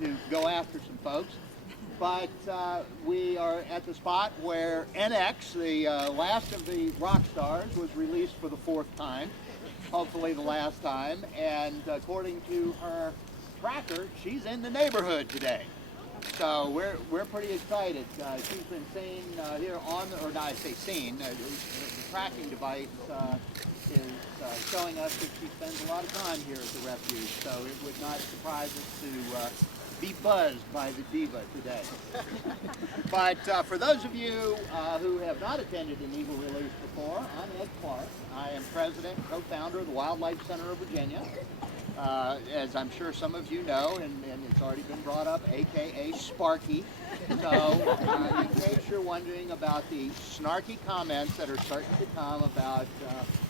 to go after some folks. But we are at the spot where NX, the last of the rock stars, was released for the 4th time, hopefully the last time. And according to her tracker, she's in the neighborhood today. So we're pretty excited. She's been seen here on, or not I say seen, the tracking device is showing us that she spends a lot of time here at the refuge. So it would not surprise us to be buzzed by the diva today. But for those of you who have not attended an eagle release before, I'm Ed Clark. I am president and co-founder of the Wildlife Center of Virginia. As I'm sure some of you know, and it's already been brought up, aka Sparky. So in case you're wondering about the snarky comments that are starting to come about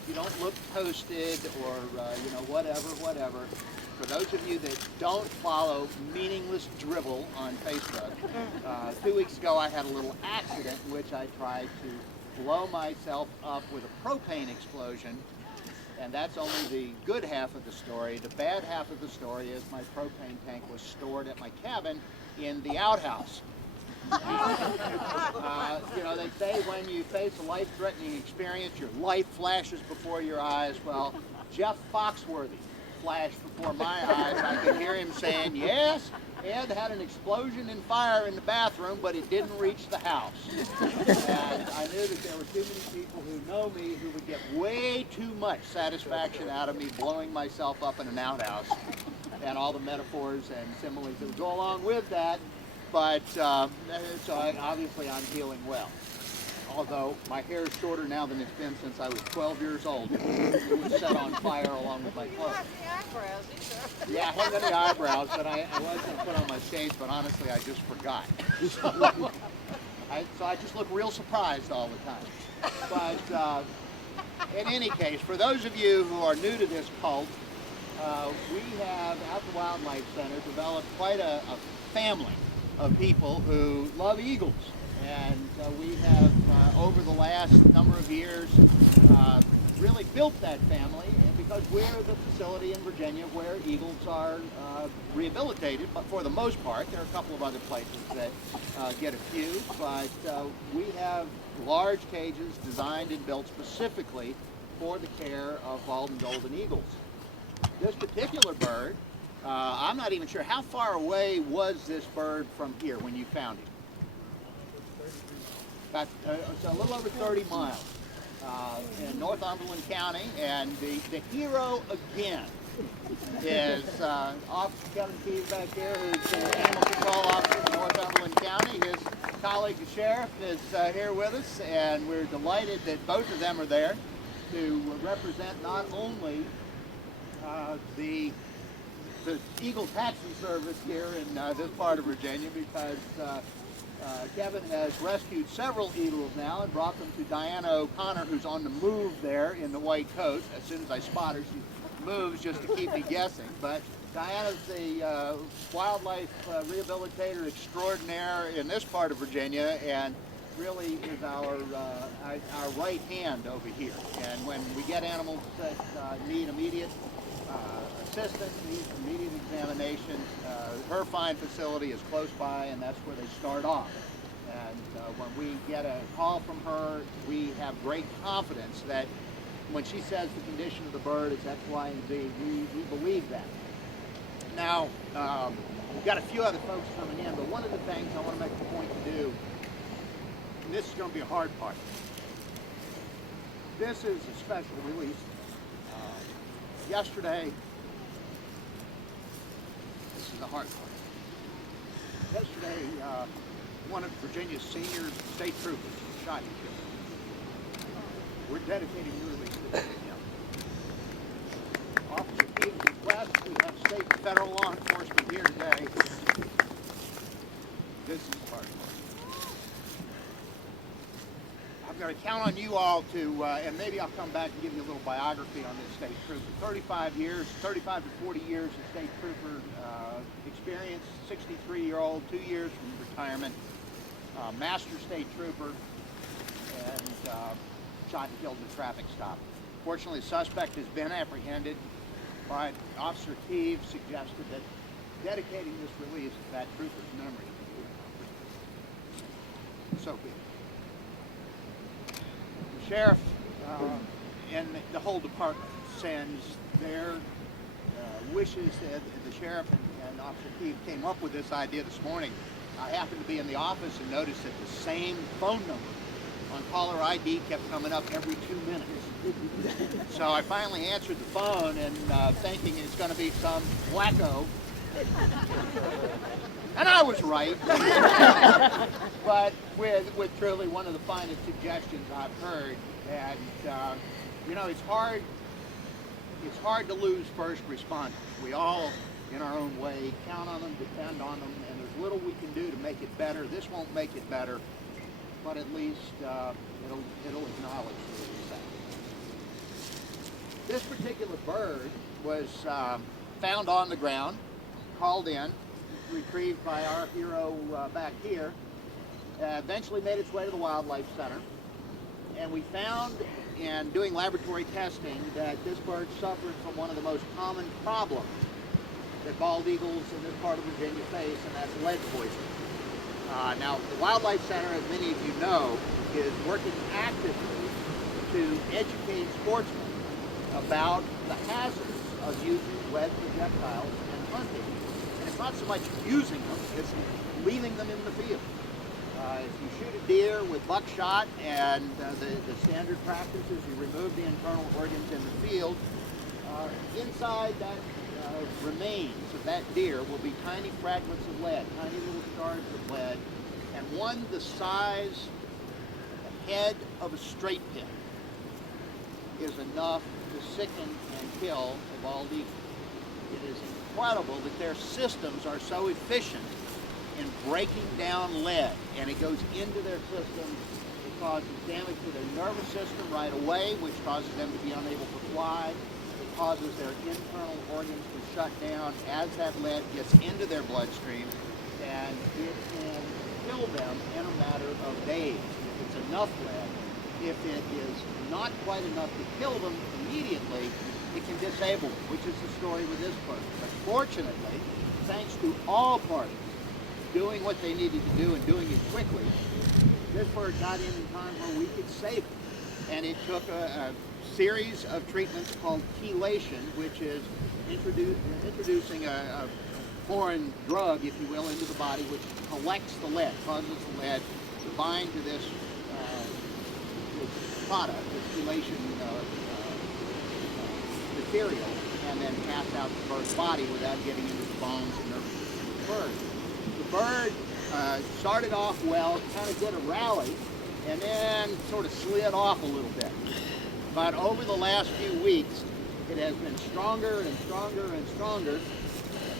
you don't look posted or you know, whatever. For those of you that don't follow meaningless drivel on Facebook, 2 weeks ago I had a little accident in which I tried to blow myself up with a propane explosion, and that's only the good half of the story. The bad half of the story is my propane tank was stored at my cabin in the outhouse. You know, they say when you face a life-threatening experience, your life flashes before your eyes. Well, Jeff Foxworthy flashed before my eyes. I could hear him saying, yes, Ed had an explosion and fire in the bathroom, but it didn't reach the house. And I knew that there were too many people who know me who would get way too much satisfaction out of me blowing myself up in an outhouse, and all the metaphors and similes that would go along with that. But so obviously I'm healing well. Although my hair is shorter now than it's been since I was 12 years old. It was set on fire along with my clothes. Yeah, I haven't got any eyebrows, but I was going to put on my shades, but honestly I just forgot. So I just look real surprised all the time. But in any case, for those of you who are new to this cult, we have at the Wildlife Center developed quite a family of people who love eagles. And we have, over the last number of years, really built that family, and because we're the facility in Virginia where eagles are rehabilitated, but for the most part, there are a couple of other places that get a few, but we have large cages designed and built specifically for the care of bald and golden eagles. This particular bird, I'm not even sure, how far away was this bird from here when you found him? About a little over 30 miles in Northumberland County, and the hero again is Officer Kevin Keys back here, who's the Animal Control Officer in Northumberland County. His colleague, the sheriff, is here with us, and we're delighted that both of them are there to represent not only the Eagle Taxi Service here in this part of Virginia, because Kevin has rescued several eagles now and brought them to Diana O'Connor, who's on the move there in the white coat. As soon as I spot her, she moves just to keep me guessing. But Diana's the wildlife rehabilitator extraordinaire in this part of Virginia, and really is our right hand over here. And when we get animals that need immediate assistance, need immediate examination, her fine facility is close by, and that's where they start off. And when we get a call from her, we have great confidence that when she says the condition of the bird is X, Y, and Z, we believe that. Now, we've got a few other folks coming in, but one of the things I want to make a point to do, and this is going to be a hard part, this is a special release. Yesterday, this is the hard part. Yesterday, one of Virginia's senior state troopers was shot and killed. We're dedicating the release to him. Officer Keys requests we have state and federal law enforcement here today. This is the hard part. I'm going to count on you all to, and maybe I'll come back and give you a little biography on this state trooper. 35 to 40 years of state trooper experience, 63-year-old, 2 years from retirement, master state trooper, and shot and killed in a traffic stop. Fortunately, the suspect has been apprehended, but Officer Keeves suggested that dedicating this release to that trooper's memory. So be it. The sheriff and the whole department sends their wishes. The sheriff and Officer Keith came up with this idea this morning. I happened to be in the office and noticed that the same phone number on caller ID kept coming up every 2 minutes. So I finally answered the phone and thinking it's going to be some wacko. And I was right. But with truly one of the finest suggestions I've heard. And, you know, it's hard to lose first responders. We all, in our own way, count on them, depend on them, and there's little we can do to make it better. This won't make it better, but at least it'll acknowledge the fact. This particular bird was found on the ground, called in, retrieved by our hero back here, eventually made its way to the Wildlife Center, and we found in doing laboratory testing that this bird suffered from one of the most common problems that bald eagles in this part of Virginia face, and that's lead poisoning. Now, the Wildlife Center, as many of you know, is working actively to educate sportsmen about the hazards of using lead projectiles and hunting. And it's not so much using them, it's leaving them in the field. If you shoot a deer with buckshot and the standard practice is you remove the internal organs in the field, inside that remains of that deer will be tiny fragments of lead, tiny little shards of lead, and one the size, the head of a straight pin is enough to sicken and kill a bald eagle. It is incredible that their systems are so efficient in breaking down lead, and it goes into their system. It causes damage to their nervous system right away, which causes them to be unable to fly. It causes their internal organs to shut down as that lead gets into their bloodstream, and it can kill them in a matter of days if it's enough lead. If it is not quite enough to kill them immediately, it can disable them, which is the story with this bird. But fortunately, thanks to all parties doing what they needed to do and doing it quickly, this bird got in time where we could save it. And it took a series of treatments called chelation, which is introducing a foreign drug, if you will, into the body, which collects the lead, causes the lead to bind to this product, this chelation material, and then pass out the bird's body without getting into the bones and nervous system of the bird. The bird started off well, kind of did a rally, and then sort of slid off a little bit. But over the last few weeks, it has been stronger and stronger and stronger.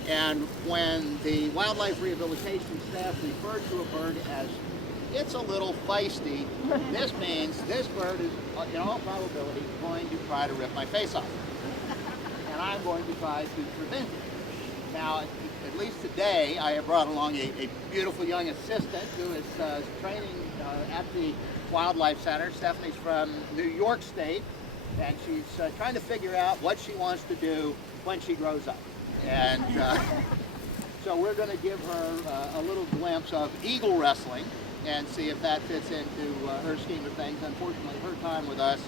And when the wildlife rehabilitation staff referred to a bird as it's a little feisty, this means this bird is, in all probability, going to try to rip my face off. And I'm going to try to prevent it. Now, at least today, I have brought along a beautiful young assistant who is training at the Wildlife Center. Stephanie's from New York State, and she's trying to figure out what she wants to do when she grows up. And so we're going to give her a little glimpse of eagle wrestling and see if that fits into her scheme of things. Unfortunately, her time with us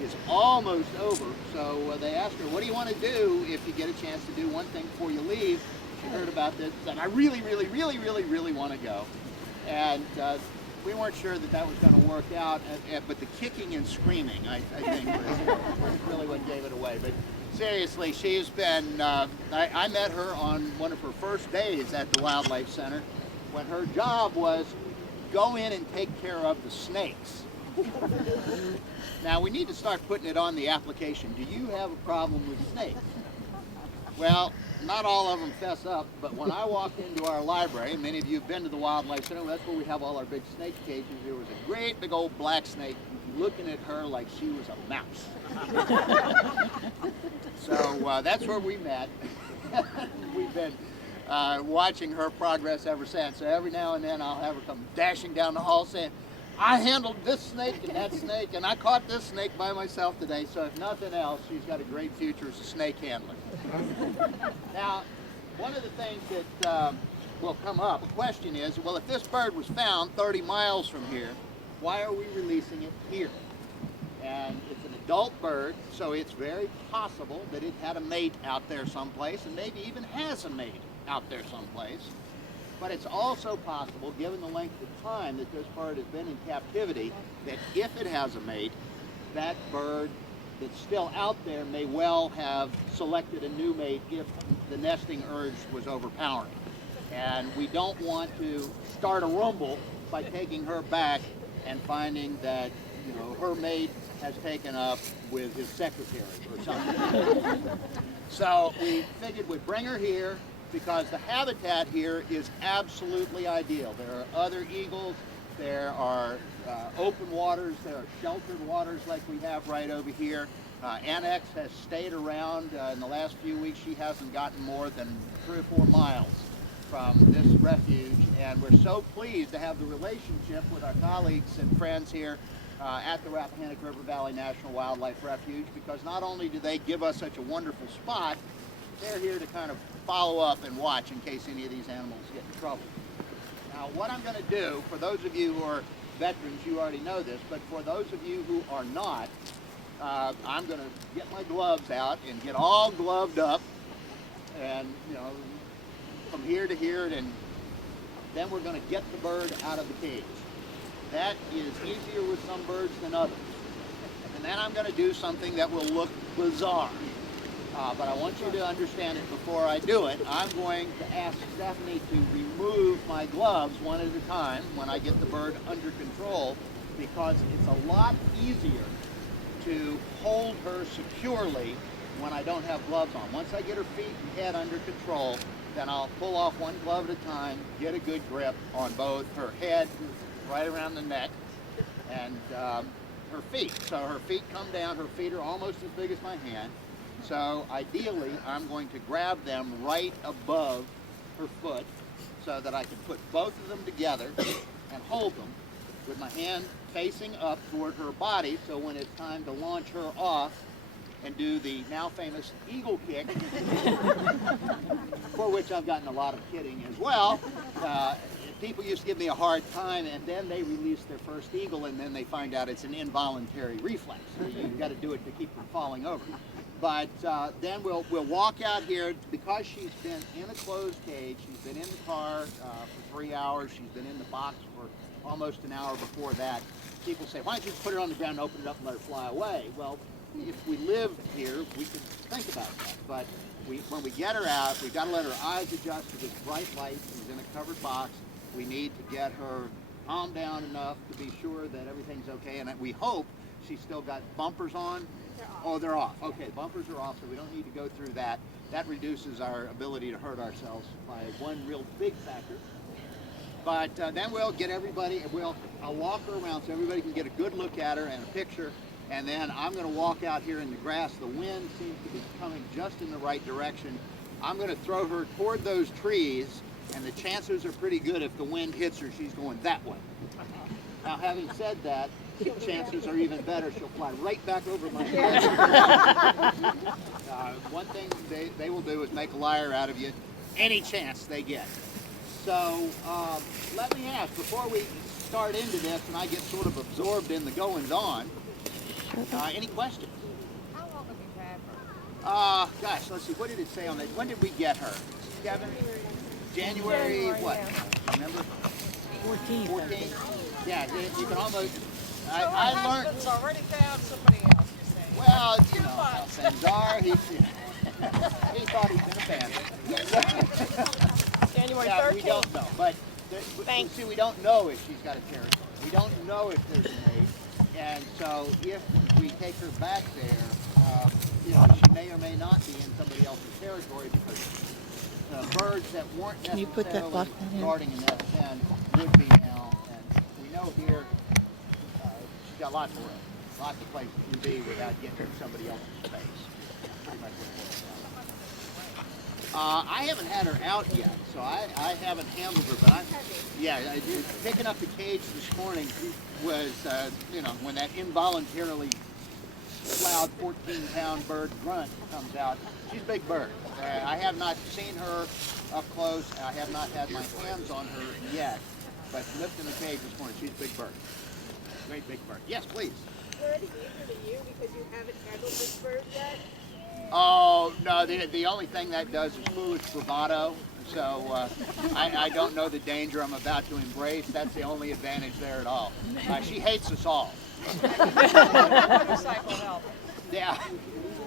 is almost over, so they asked her, what do you want to do if you get a chance to do one thing before you leave? She heard about this, and I really want to go. And we weren't sure that was going to work out, but the kicking and screaming, I think, was really what gave it away. But seriously, she's been, I met her on one of her first days at the Wildlife Center when her job was go in and take care of the snakes. Now, we need to start putting it on the application. Do you have a problem with snakes? Well, not all of them fess up, but when I walked into our library, and many of you have been to the Wildlife Center, that's where we have all our big snake cages, there was a great big old black snake looking at her like she was a mouse. So that's where we met. We've been watching her progress ever since. So every now and then I'll have her come dashing down the hall saying, I handled this snake and that snake, and I caught this snake by myself today. So if nothing else, she's got a great future as a snake handler. Now, one of the things that will come up, the question is, well, if this bird was found 30 miles from here, why are we releasing it here? And it's an adult bird, so it's very possible that it had a mate out there someplace, and maybe even has a mate out there someplace. But it's also possible, given the length of time that this bird has been in captivity, that if it has a mate, that bird that's still out there may well have selected a new mate if the nesting urge was overpowering. And we don't want to start a rumble by taking her back and finding that, you know, her mate has taken up with his secretary or something. So we figured we'd bring her here because the habitat here is absolutely ideal. There are other eagles, there are open waters, there are sheltered waters like we have right over here. NX has stayed around. In the last few weeks she hasn't gotten more than 3 or 4 miles from this refuge, and we're so pleased to have the relationship with our colleagues and friends here at the Rappahannock River Valley National Wildlife Refuge, because not only do they give us such a wonderful spot, they're here to kind of follow up and watch in case any of these animals get in trouble. Now, what I'm going to do, for those of you who are veterans, you already know this, but for those of you who are not, I'm going to get my gloves out and get all gloved up, and, you know, from here to here, and then we're going to get the bird out of the cage. That is easier with some birds than others. And then I'm going to do something that will look bizarre. But I want you to understand it before I do it. I'm going to ask Stephanie to remove my gloves one at a time when I get the bird under control, because it's a lot easier to hold her securely when I don't have gloves on. Once I get her feet and head under control, then I'll pull off one glove at a time, get a good grip on both her head, right around the neck, and her feet. So her feet come down, her feet are almost as big as my hand. So ideally, I'm going to grab them right above her foot so that I can put both of them together and hold them with my hand facing up toward her body, so when it's time to launch her off and do the now famous eagle kick, for which I've gotten a lot of kidding as well. People used to give me a hard time, and then they release their first eagle, and then they find out it's an involuntary reflex. So you've got to do it to keep from falling over. But then we'll walk out here, because she's been in a closed cage. She's been in the car for 3 hours. She's been in the box for almost an hour before that. People say, why don't you just put her on the ground and open it up and let her fly away? Well, if we lived here, we could think about that. But when we get her out, we've got to let her eyes adjust to this bright light. She's in a covered box. We need to get her calmed down enough to be sure that everything's okay. And we hope she's still got bumpers on. They're off. Oh, they're off. Okay, bumpers are off, so we don't need to go through that. That reduces our ability to hurt ourselves by one real big factor. But then we'll get everybody, I'll walk her around so everybody can get a good look at her and a picture. And then I'm going to walk out here in the grass. The wind seems to be coming just in the right direction. I'm going to throw her toward those trees, and the chances are pretty good if the wind hits her, she's going that way. Now, having said that, the chances are even better. She'll fly right back over my head. One thing they will do is make a liar out of you any chance they get. So let me ask, before we start into this and I get sort of absorbed in the goings-on, any questions? How long have you had her? Gosh, let's see, what did it say on that? When did we get her? Kevin? January what? Yeah. Remember? 14th. 14th? Yeah, you can almost, So her I learned, husband's already found somebody else, you're saying? well, you Too know how much. things are. He thought he'd been abandoned. January Yeah, 13th. we don't know, but Thanks. see, we don't know if she's got a territory. We don't know if there's a mate, and so if we take her back there, you know, she may or may not be in somebody else's territory, because birds that weren't Can you put that block necessarily one in? guarding an F10 would be now, and we know here she's got lots of room, lots of places to be without getting in somebody else's space. Pretty much what it boils down to. I haven't had her out yet, so I haven't handled her, but I did. Picking up the cage this morning was, you know, when that involuntarily loud 14-pound bird grunt comes out. She's a big bird, I have not seen her up close. I have not had my hands on her yet. But lifting the cage this morning, she's a big bird. Great big bird. Yes, please. We're already eager to you because you haven't handled this bird yet. Oh, no, the only thing that does is foolish bravado. So I don't know the danger I'm about to embrace. That's the only advantage there at all. She hates us all. Motorcycle help. Yeah.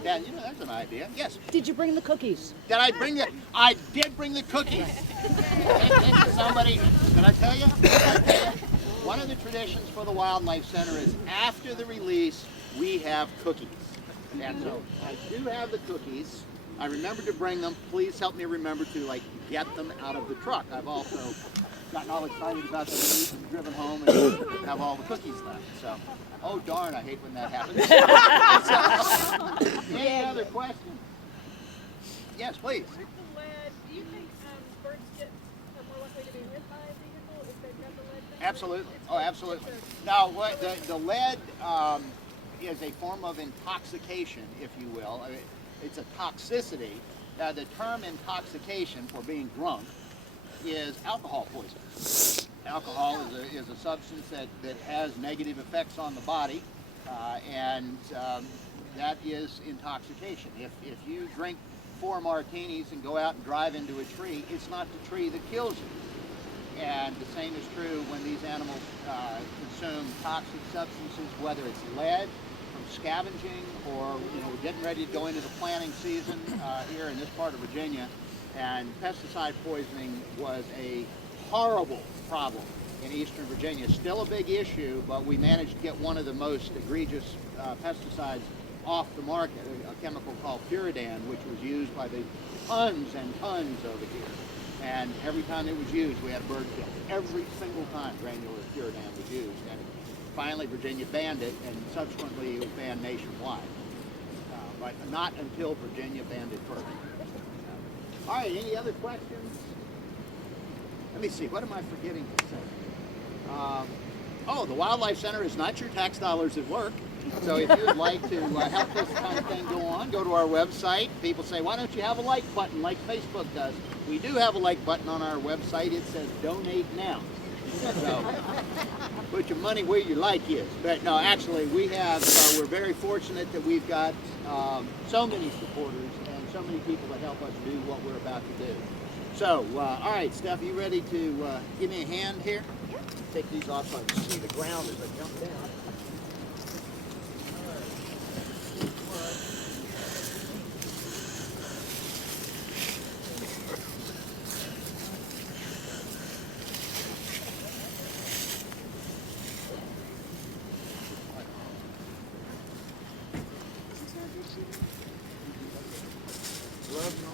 Yeah, you know, that's an idea. Yes. Did you bring the cookies? Did I bring the? I did bring the cookies. Somebody, did I tell you? One of the traditions for the Wildlife Center is after the release, we have cookies. And so I do have the cookies. I remembered to bring them. Please help me remember to get them out of the truck. I've also gotten all excited about the release and driven home and have all the cookies left. So, oh darn, I hate when that happens. So, any other questions? Yes, please. With the lead, do you think birds are more likely to be hit by a vehicle if they've got the lead down? Absolutely. Oh, absolutely. Now, what the lead is a form of intoxication, if you will. It's a toxicity. The term intoxication for being drunk is alcohol poisoning. Alcohol is a substance that has negative effects on the body, and that is intoxication. If you drink 4 martinis and go out and drive into a tree, it's not the tree that kills you. And the same is true when these animals consume toxic substances, whether it's lead from scavenging or we're getting ready to go into the planting season here in this part of Virginia, and pesticide poisoning was a horrible problem in eastern Virginia. Still a big issue, but we managed to get one of the most egregious pesticides off the market, a chemical called Furidan, which was used by the tons and tons over here. And every time it was used, we had a bird kill. Every single time granular Furidan was used. And finally, Virginia banned it, and subsequently it was banned nationwide. But not until Virginia banned it first. All right, any other questions? Let me see, what am I forgetting to say? Oh, the Wildlife Center is not your tax dollars at work. So if you would like to help this kind of thing go on, go to our website. People say, why don't you have a like button like Facebook does? We do have a like button on our website. It says donate now. So put your money where your like is. But no, actually we have, we're very fortunate that we've got so many supporters and so many people that help us do what we're about to do. So, all right, Steph, you ready to give me a hand here? Yeah. Take these off so I can see the ground as I jump down. Gloves on.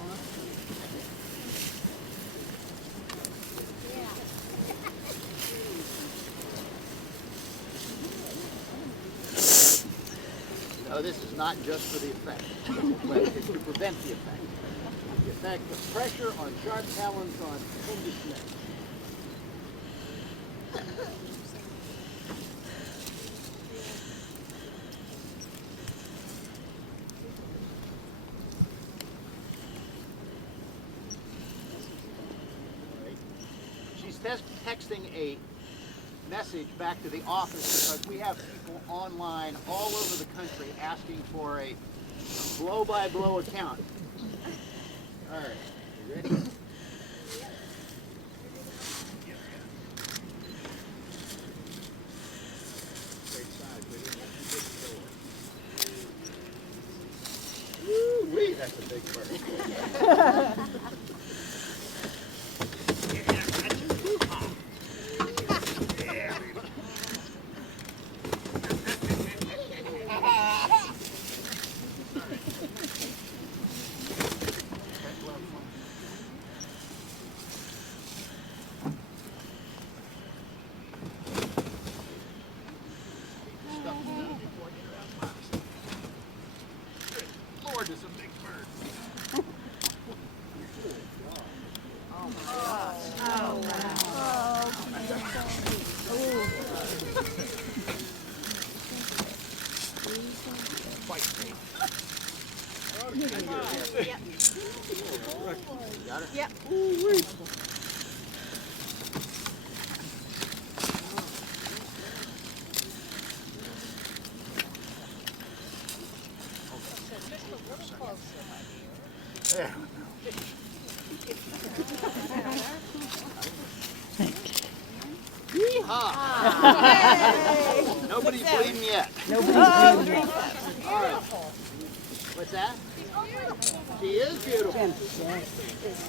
No, this is not just for the effect, but it's to prevent the effect. The effect of pressure on sharp talons on tender snakes. She's texting a message back to the office because we have people online all over the country asking for a blow-by-blow account. All right, you ready? Great size, woo-wee, that's a big bird. Got it? Yep. Yeah. Yeehaw! Nobody's bleeding yet. Nobody's doing that. All right. What's that? She is beautiful.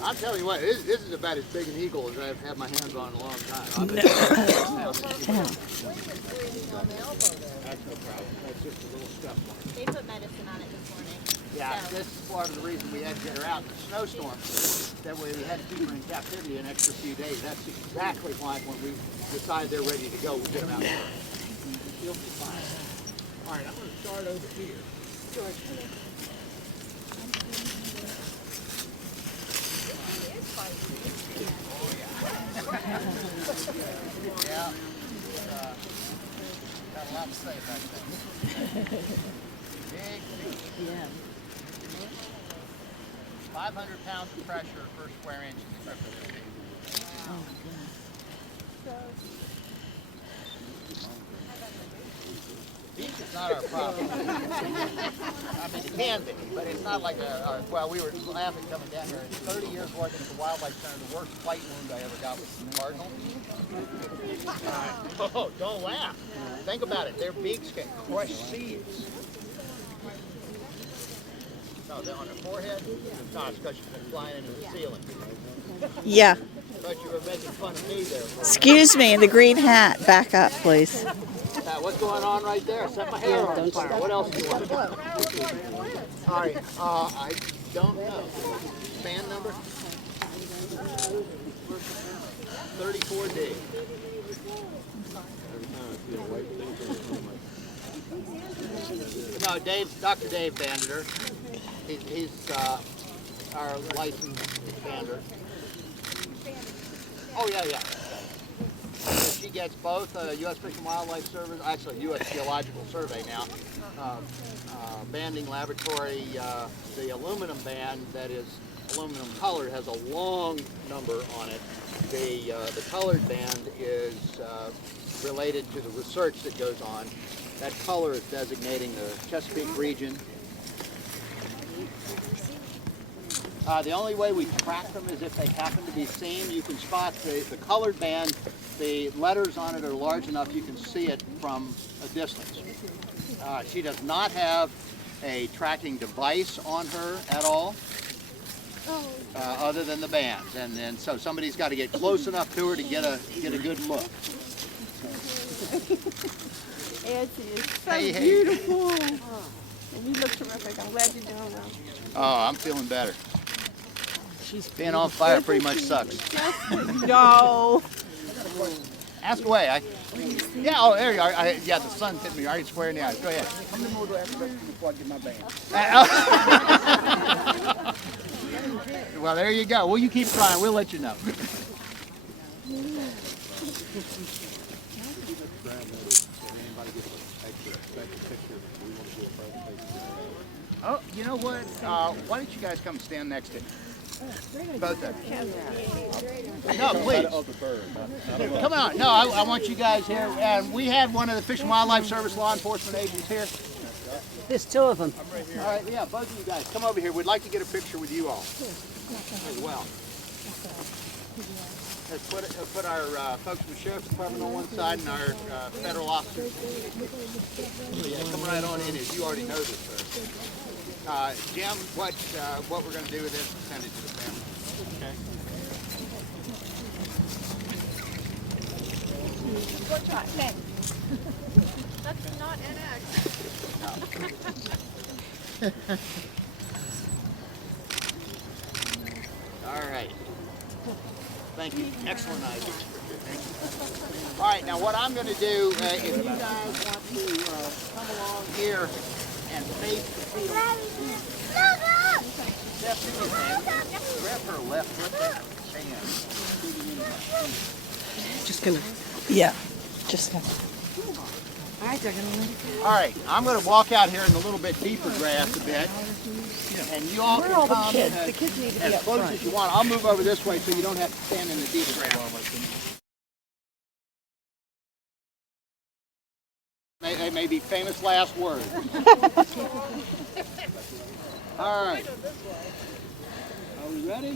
I'll tell you what, this is about as big an eagle as I've had my hands on in a long time. I've been That's no problem. That's just a little stuff. They put medicine on it this morning. Yeah, this is part of the reason we had to get her out in the snowstorm. That way we had to keep her in captivity an extra few days. That's exactly why when we decide they're ready to go, we'll get them out there. She'll be fine. All right, I'm going to start over here. George. Yeah. Got a lot to say about that. Big, Yeah. 500 pounds of pressure per square inch. Oh, goodness. Beef is not our problem. I mean, it can be, but it's not like well, we were laughing coming down here. In 30 years working at the Wildlife Center, the worst bite wound I ever got was from cardinal. Oh, don't laugh. Think about it. Their beaks can crush seeds. No, they're on their forehead? No, it's because you've been flying into the ceiling. Yeah. But you were making fun of me there. Excuse me, the green hat. Back up, please. What's going on right there? Set my hair on fire. What else do you want? All right, I don't know. Band number? 34D. No, Dr. Dave banded her. He's our licensed bander. Oh, yeah. She gets both U.S. Fish and Wildlife Service, actually U.S. Geological Survey now, banding laboratory. The aluminum band, that is aluminum colored, has a long number on it. The colored band is related to the research that goes on. That color is designating the Chesapeake region. The only way we track them is if they happen to be seen. You can spot the colored band. The letters on it are large enough you can see it from a distance. She does not have a tracking device on her at all, other than the bands. And so somebody's got to get close enough to her to get a good look. Auntie is so Hey. beautiful. And you look terrific. I'm glad you're doing well. Oh, I'm feeling better. Being on fire pretty much sucks. No. Ask away. Yeah, oh, there you are. Yeah, the sun's hitting me right square in the eyes. Go ahead. How many more do I have to go before I get my band? Well, there you go. Well, you keep trying. We'll let you know. Oh, you know what? Why don't you guys come stand next to me? Both of you. No, please. Come on. No, I want you guys here. And we had one of the Fish and Wildlife Service law enforcement agents here. There's two of them. All right, yeah, both of you guys. Come over here. We'd like to get a picture with you all as well. Let's put our folks from the Sheriff's Department on one side and our federal officers. Yeah, come right on in as you already know this, sir. Jim, what we're going to do with this is send it to the family. Okay. What's right next? That's not NX. All right. Thank you. Excellent idea. Thank you. All right, now what I'm going to do, if you guys want to come along here and face the field. Stephanie, grab her left foot there. Just gonna. Yeah. Just gonna. All right, they're going to let it go. All right, I'm going to walk out here in a little bit deeper grass a bit. And you all can all the come kids? The kids need to be as up close front. as you want. I'll move over this way so you don't have to stand in the deep ground. They may be famous last words. All right. Are we ready? On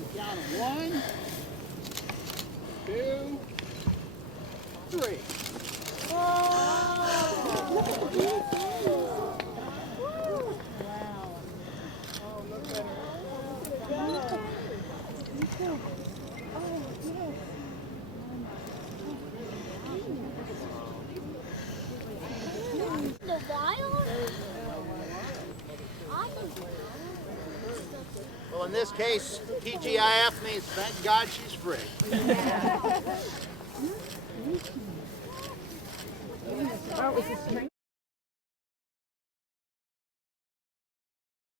the count of 1, 2, 3. The wild? Well, in this case, TGIF means thank God she's free. Oh, is this